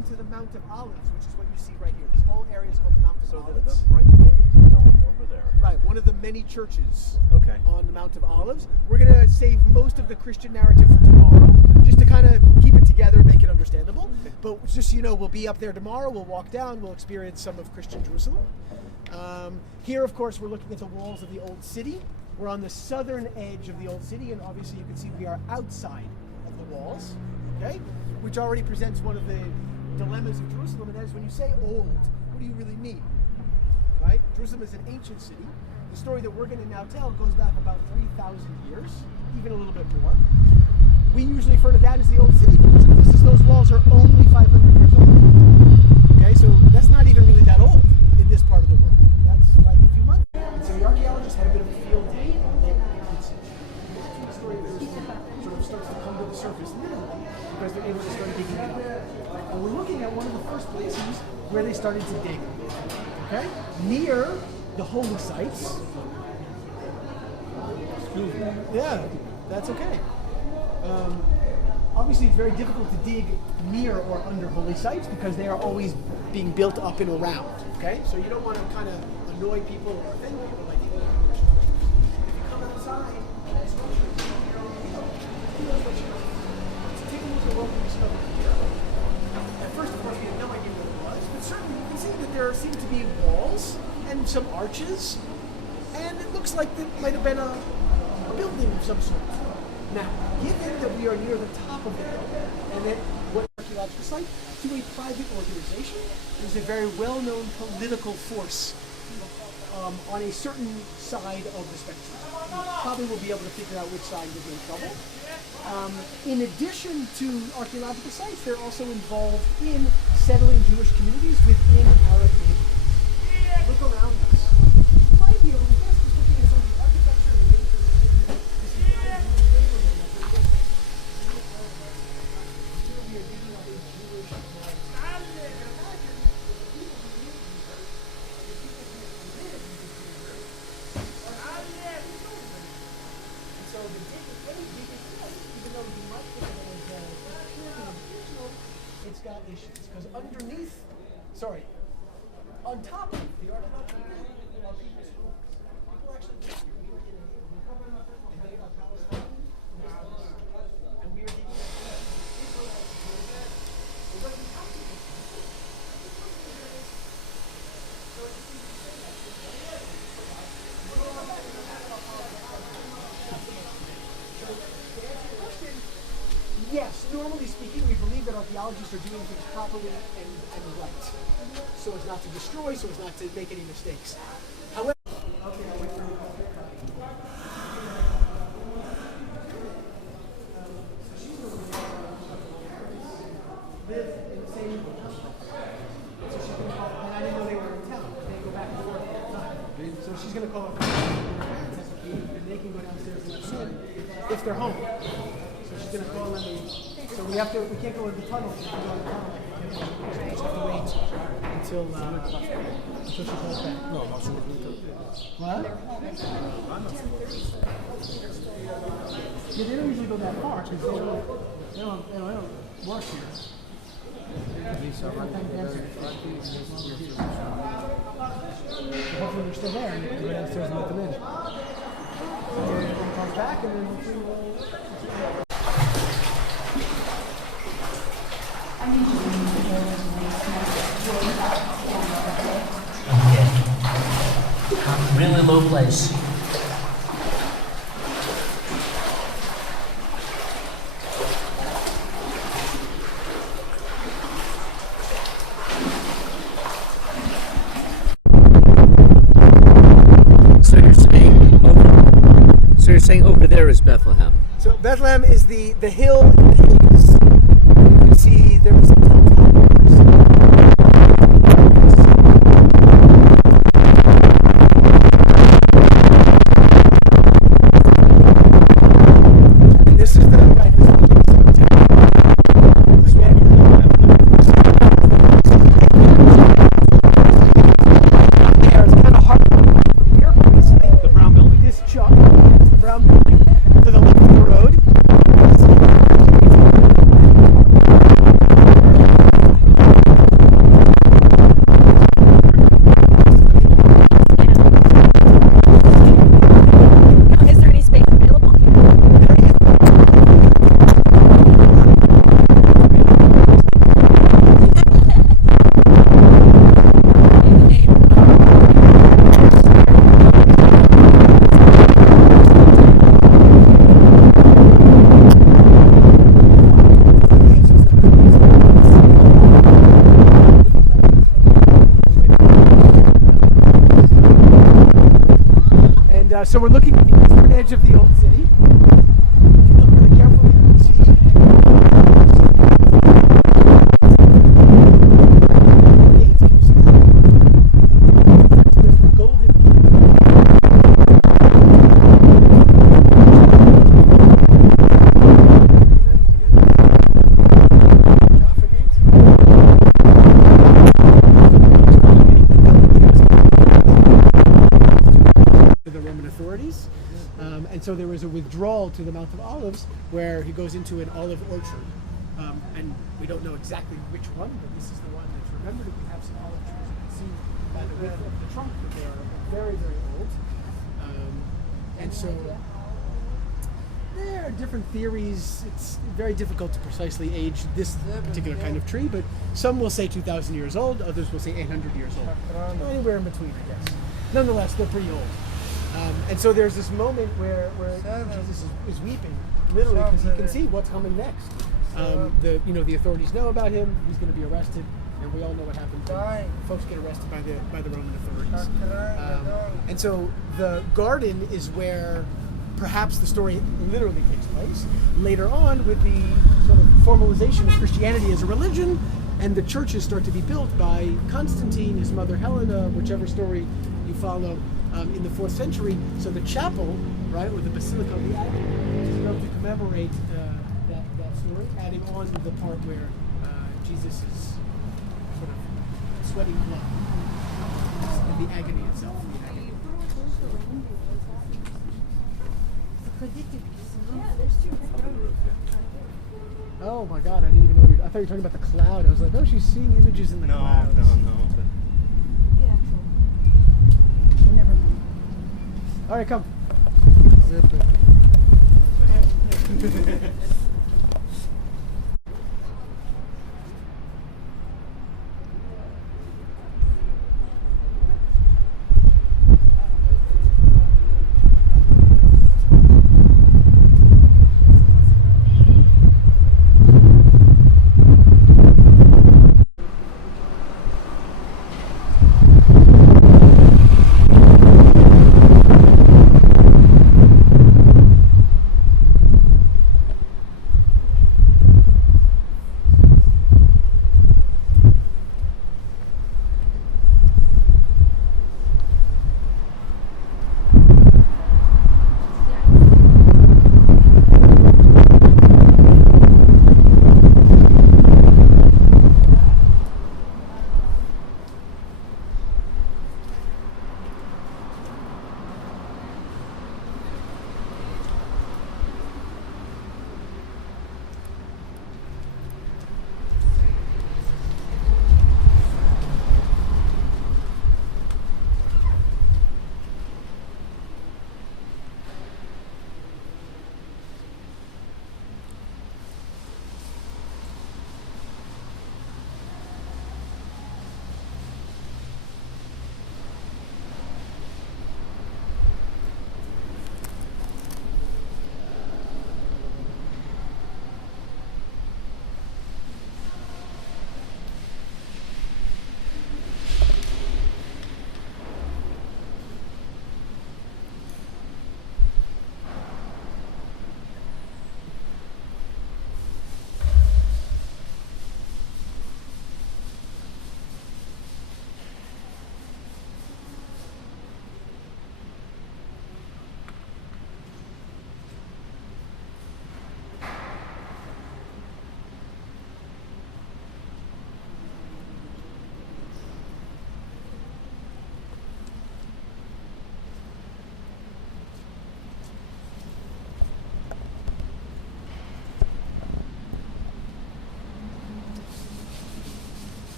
onto the Mount of Olives, which is what you see right here. This whole area is called the Mount of Olives. The bright gold dome over there. Right, one of the many churches Okay. on the Mount of Olives. We're going to save most of the Christian narrative for tomorrow, just to kind of keep it together and make it understandable. But just so you know, we'll be up there tomorrow. We'll walk down. We'll experience some of Christian Jerusalem. Here, of course, we're looking at the walls of the Old City. We're on the southern edge of the Old City, and obviously you can see we are outside of the walls, okay? Which already presents one of the dilemmas of Jerusalem, and that is when you say old, what do you really mean? Right? Jerusalem is an ancient city. The story that we're going to now tell goes back about 3,000 years, even a little bit more. We usually refer to that as the Old City, but the truth is those walls are only 500 years old. Okay, so that's not even really that old in this part of the world. That's like a few months. And so the archaeologists had a bit of a field day on the story of Jerusalem sort of starts to come to the surface now because they're able to start digging it up. And we're looking at one of the first places where they started to dig. Okay? Near the holy sites. Excuse me. Yeah, that's okay. Obviously, it's very difficult to dig near or under holy sites because they are always being built up and around. Okay, so you don't want to kind of annoy people or offend people like you. If you come outside, so take a look at what we discovered here. At first, of course, we had no idea what it was, but certainly you can see that there seem to be walls and some arches, and it looks like it might have been a building of some sort. Now, given that we are near the top of the hill, and that what archaeological site to a private organization is a very well-known political force on a certain side of the spectrum. You probably will be able to figure out which side is in trouble. In addition to archaeological sites, they're also involved in settling Jewish communities within Arab neighborhoods. Look around us. You might be able to guess, just looking at some of the architecture and nature of the city, this is not a Jewish neighborhood like there was. Here we are digging up a Jewish market. So the digging, even though you might think of it as purely original, it's got issues. Because underneath, on top of the archaeological building are people's homes. People actually live here. We were digging about Palestine, and we were digging Israel. It wasn't complicated. So it's just easy to say that. Yes, normally speaking, we believe that archaeologists are doing things properly and right. So as not to destroy, so as not to make any mistakes. However, live in the same complex. So she's going to call, and I didn't know they were in town. They go back and forth all the time. So she's going to call her parents has a key, and they can go downstairs and see if they're home. So she's going to call them. So we can't go in the tunnel. We can go in the tunnel. So we just have to wait until she calls back. No, I'm not sure. What? Yeah, they don't usually go that far because they don't work here. Hopefully they're still there and we go downstairs and let them in. So everyone comes back and then hopefully we'll... Really low place. So you're saying over there is Bethlehem. So Bethlehem is the hill in the hills. You can see there's some tall towers. And this is the right. It's kind of hard from here, obviously. The brown building. This chunk is the brown building to the left of the road. So we're looking at the eastern edge of the old city. If you look really carefully, you can see gate. Can you see that? There's the Golden Gate. Jaffa Gate. To the Roman authorities. And so there was a withdrawal to the Mount of Olives where he goes into an olive orchard. And we don't know exactly which one, but this is the one that's remembered. We have some olive trees. You can see by the width of the trunk that they are very, very old. And so there are different theories. It's very difficult to precisely age this particular kind of tree, but some will say 2,000 years old, others will say 800 years old. Anywhere in between, I guess. Nonetheless, they're pretty old. And so there's this moment where Jesus is weeping, literally, because he can see what's coming next. The authorities know about him. He's going to be arrested, and we all know what happens when folks get arrested by the Roman authorities. And so the garden is where perhaps the story literally takes place. Later on, with the sort of formalization of Christianity as a religion, and the churches start to be built by Constantine, his mother Helena, whichever story you follow, in the 4th century. So the chapel, right, or the Basilica of the Agony, is built to commemorate that story, adding on the part where Jesus is sort of sweating blood in the agony itself. Oh my God! I didn't even know. I thought you were talking about the cloud. I was like, oh, she's seeing images in the clouds. No. Never mind. All right, come.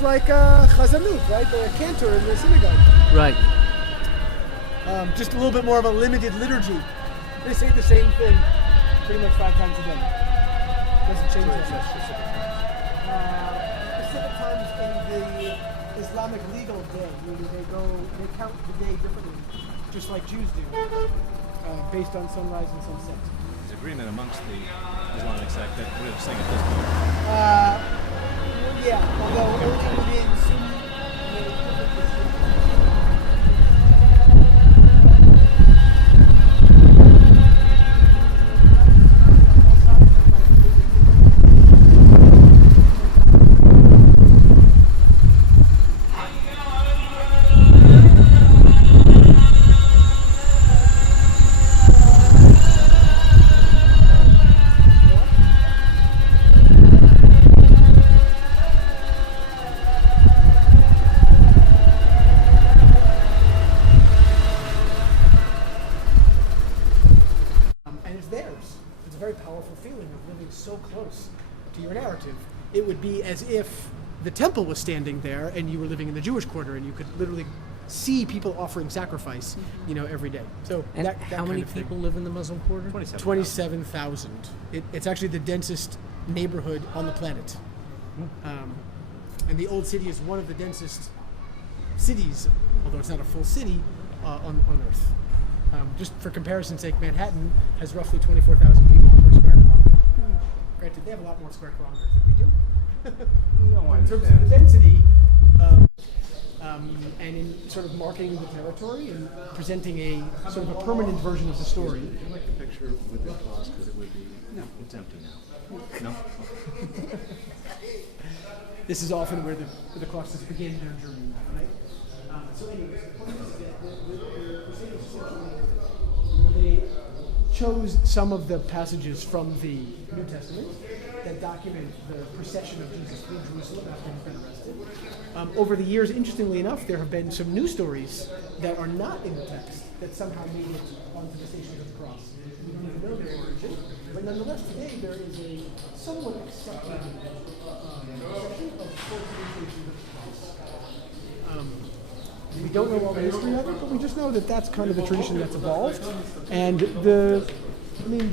of like chazanut, right? The cantor in the synagogue. Right. Just a little bit more of a limited liturgy. They say the same thing pretty much 5 times a day. Doesn't change that much. Specific times in the Islamic legal day, meaning they count the day differently, just like Jews do, based on sunrise and sunset. There's agreement amongst the Islamic sect that we're saying at this point. Yeah, although everything being Sunni, so close to your narrative. It would be as if the temple was standing there and you were living in the Jewish quarter and you could literally see people offering sacrifice, every day. So And that how kind many of thing. people live in the Muslim quarter? 27,000. It's actually the densest neighborhood on the planet. And the old city is one of the densest cities, although it's not a full city, on Earth. Just for comparison's sake, Manhattan has roughly 24,000 people per square kilometer. Granted, they have a lot more square kilometers than we do. In terms of the density, and in sort of marking the territory and presenting a sort of a permanent version of the story. Would you like the picture with the cross? Because it would be, it's empty now. No? This is often where the crosses begin their journey, right? So anyways, they chose some of the passages from the New Testament that document the procession of Jesus through Jerusalem after he's been arrested. Over the years, interestingly enough, there have been some news stories that are not in the text that somehow made it onto the Stations of the Cross. We don't even know their origin, but nonetheless, today there is a somewhat accepted procession of 14 Stations of the Cross. We don't know all the history of it, but we just know that that's kind of the tradition that's evolved. And the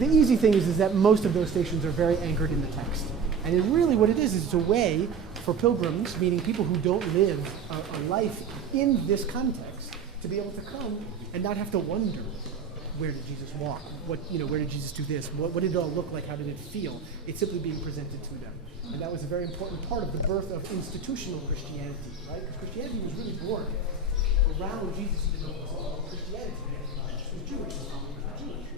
easy thing is that most of those stations are very anchored in the text. And really what it is it's a way for pilgrims, meaning people who don't live a life in this context, to be able to come and not have to wonder, where did Jesus walk? Where did Jesus do this? What did it all look like? How did it feel? It's simply being presented to them. And that was a very important part of the birth of institutional Christianity, right? Because Christianity was really born around Jesus' Christianity was Jewish, his followers were Jewish.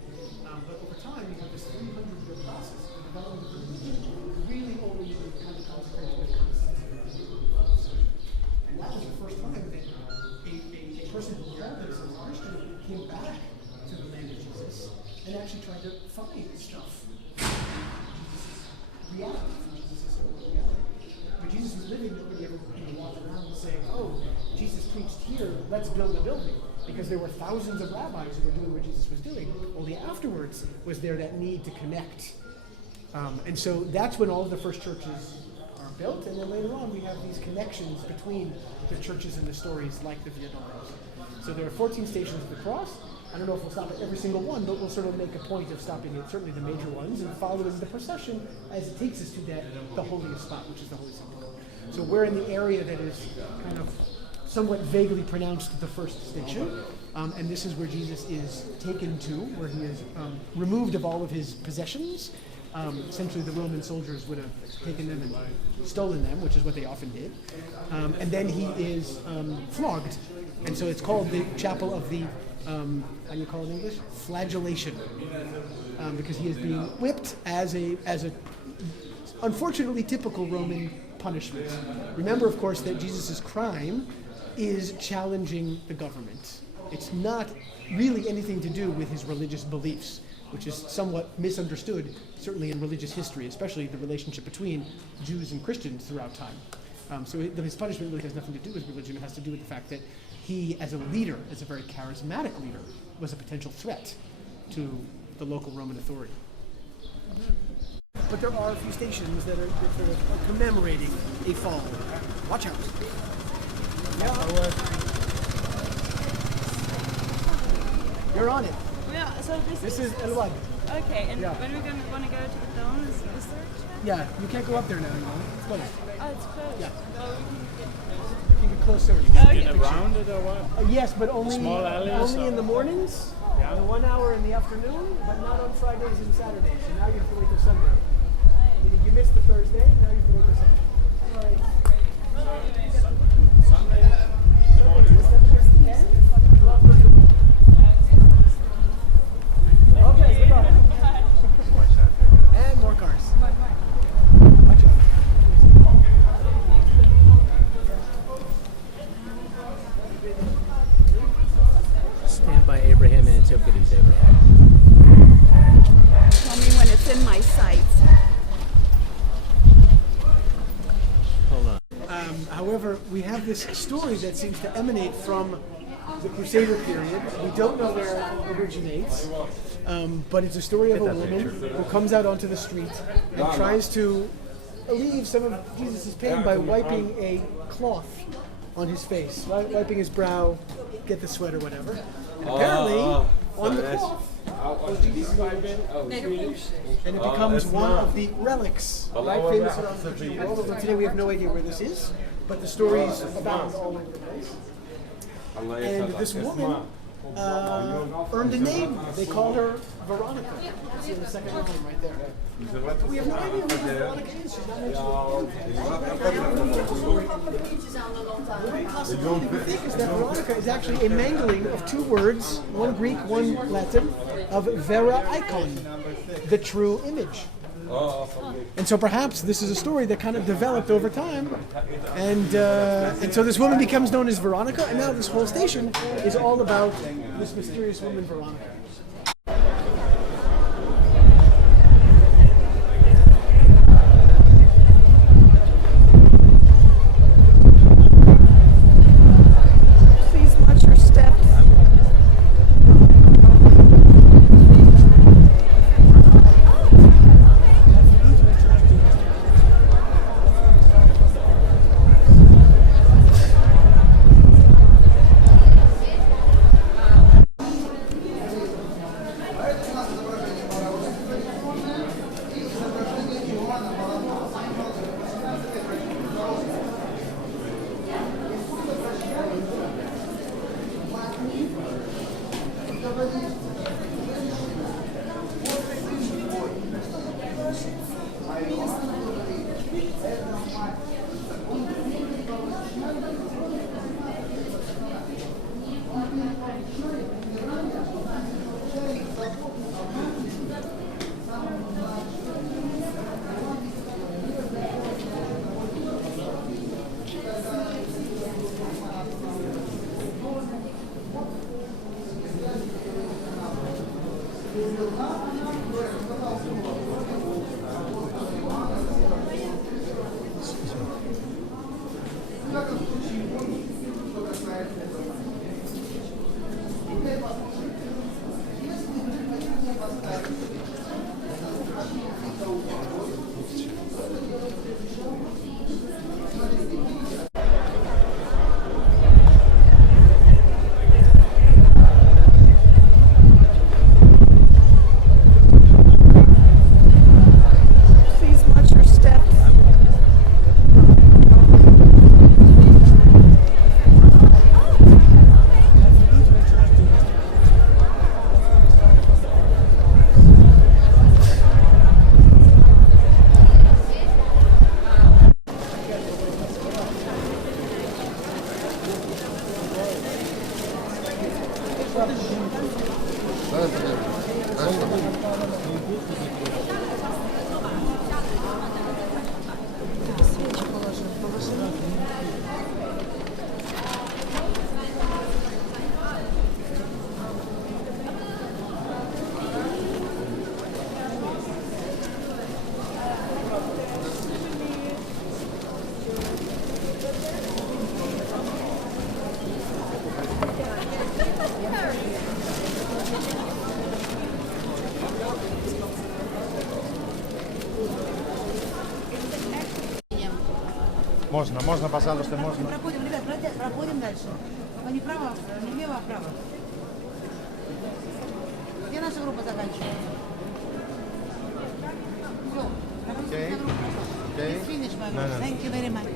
But over time, you have this 300-year process of development of religion, really only kind of consecrated with Constantine. And that was the first time that a person who called themselves a Christian came back to the land of Jesus and actually tried to find stuff. Reality from Jesus' reality. When Jesus was living, nobody ever walked around and saying, "Oh, Jesus preached here, let's build a building," because there were thousands of rabbis who were doing what Jesus was doing. Only afterwards was there that need to connect. And so that's when all of the first churches are built, and then later on we have these connections between the churches and the stories like the Via Dolorosa. So there are 14 stations of the cross. I don't know if we'll stop at every single one, but we'll sort of make a point of stopping at certainly the major ones and following the procession as it takes us to the holiest spot, which is the Holy Sepulchre. So we're in the area that is kind of somewhat vaguely pronounced the first station, and this is where Jesus is taken to, where he is removed of all of his possessions. Essentially, the Roman soldiers would have taken them and stolen them, which is what they often did. And then he is flogged, and so it's called the Chapel of the, how do you call it in English? Flagellation, because he is being whipped as a unfortunately typical Roman punishment. Remember, of course, that Jesus' crime is challenging the government. It's not really anything to do with his religious beliefs, which is somewhat misunderstood, certainly in religious history, especially the relationship between Jews and Christians throughout time. So his punishment really has nothing to do with religion. It has to do with the fact that he, as a leader, as a very charismatic leader, was a potential threat to the local Roman authority. But there are a few stations that are commemorating a fall. Watch out. You're on it. Yeah, so This is El Wad. okay. And Yeah. when we're gonna want to go to the dome, is there a chance? Yeah, you can't go up there now. It's closed. Oh, it's closed. Yeah. Oh, we can get You can get closer. Okay. Around it or what? Yes, but only Small alleys only in or- the mornings, Yeah. and 1 hour in the afternoon, but not on Fridays and Saturdays. So now you have to wait till Sunday. Meaning you missed the Thursday, now you have to wait till Sunday. Sunday. Okay, good luck. Watch out there. And more cars. Watch out. Stand by Abraham Antiquities, Abraham. Tell me when it's in my sights. Hold on. However, we have this story that seems to emanate from the Crusader period. We don't know where it originates, but it's a story of a woman who comes out onto the street and tries to alleviate some of Jesus' pain by wiping a cloth on his face, right? Wiping his brow, get the sweat or whatever. And apparently, on the cloth, was Jesus' name. And it becomes one of the relics, right? Famous around the Christian world. Although today we have no idea where this is, but the stories abound all over the place. And this woman earned a name. They called her Veronica. See in the second line right there. We have no idea who Veronica is. She's not mentioned. What we think is that Veronica is actually a mangling of two words, one Greek, one Latin, of vera icon, the true image. And so perhaps this is a story that kind of developed over time, and so this woman becomes known as Veronica, and now this whole station is all about this mysterious woman Veronica. Please watch your step. Please watch your step. Можно, пожалуйста, можно. Проходим, ребят, проходим дальше. Только не право, не лево, а право. Где наша группа заканчивается? Все, проходите на группу. It's finished, my lord. Thank you very much.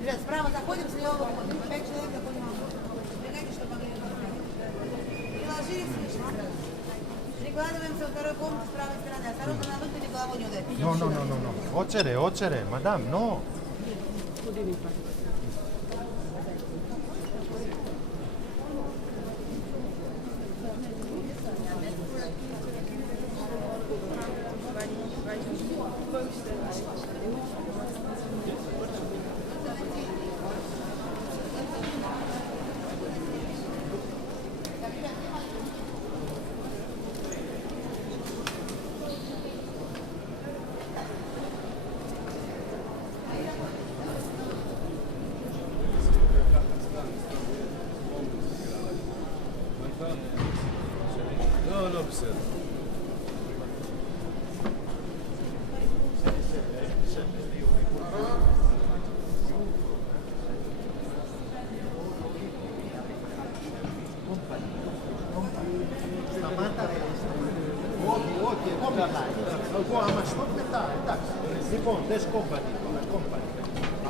Ребят, справа заходим, слева выходим. По 5 человек заходим. Убегайте, чтобы могли выходить. Приложились, слышно? Прикладываемся во второй комнате с правой стороны. Осторожно на выходе головой не ударить. No. Ocere, madame, no. לא, בסדר. Εγώ άμα στο μετά, εντάξει. Λοιπόν, δες κόμπανι, κόμπανι.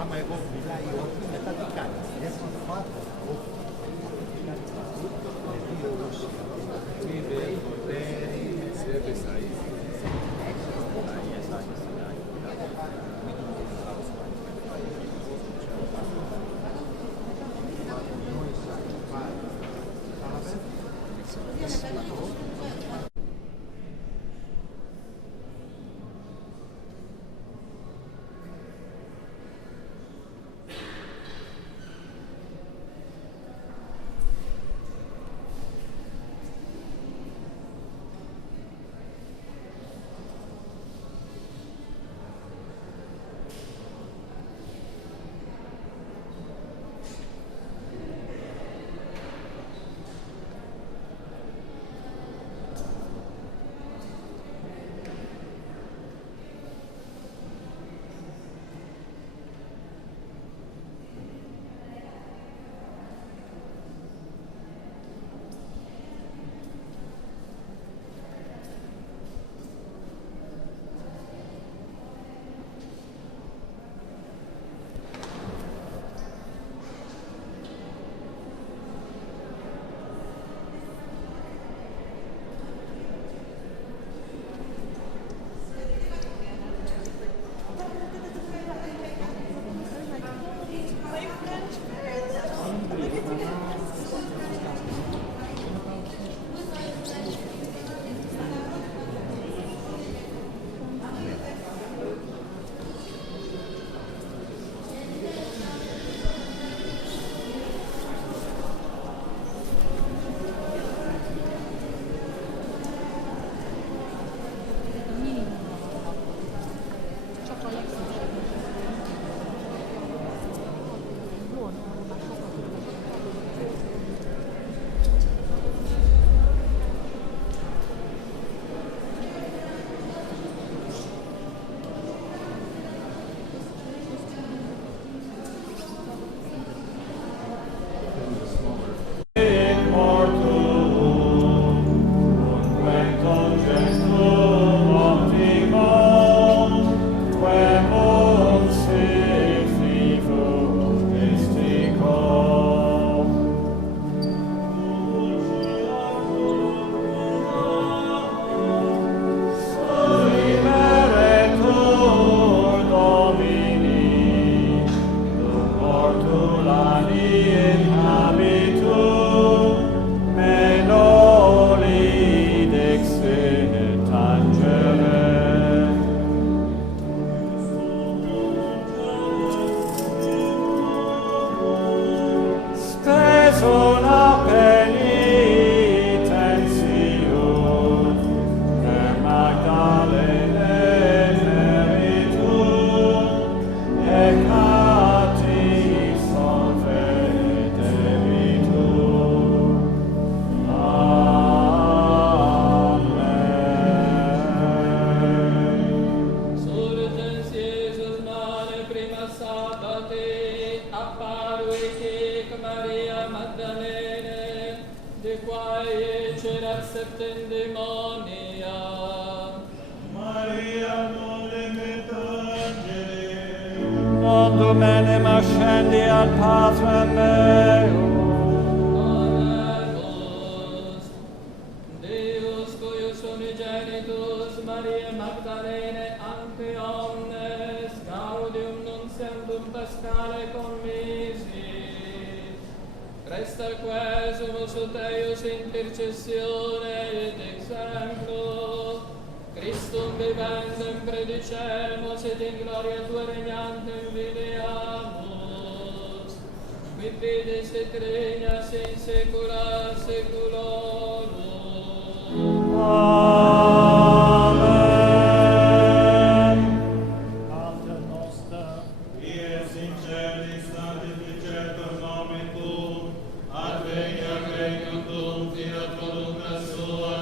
Άμα εγώ μιλάει όχι, μετά τι κάνει. Έχω φάτο, όχι. apparve che Maria Maddalene, de quae c'era septem demonia. Maria non le metangere, Quando menem ascendi al Patre meo, Amen. Deus cuius unigenitus Maria Magdalene ante omnes gaudium nunciandum Pascale commisi, resta quesumus ut eius intercessione et exemplo, Christum vivendum predicemus et in gloria tua regnantem videamus, qui fides et regnas in saecula saeculorum. Amen. Pater noster, qui es in celis sanctificetur nomen tuum, adveniat regnum tuum, fiat voluntas tua,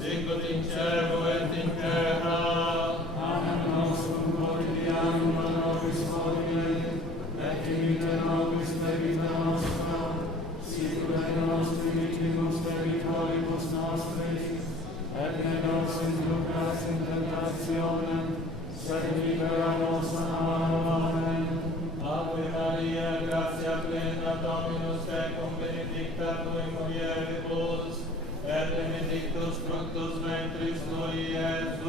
sicut in cielo et in terra. Panem nostrum quotidianum da nobis hodie, et dimitte nobis debita nostra, sicut et nos dimittimus debitoribus nostris, et ne nos inducas in tentationem, sed libera nos a malo. Amen. Ave Maria, gratia plena, Dominus tecum, benedicta tu in mulieribus, et benedictus fructus ventris tui, Iesus.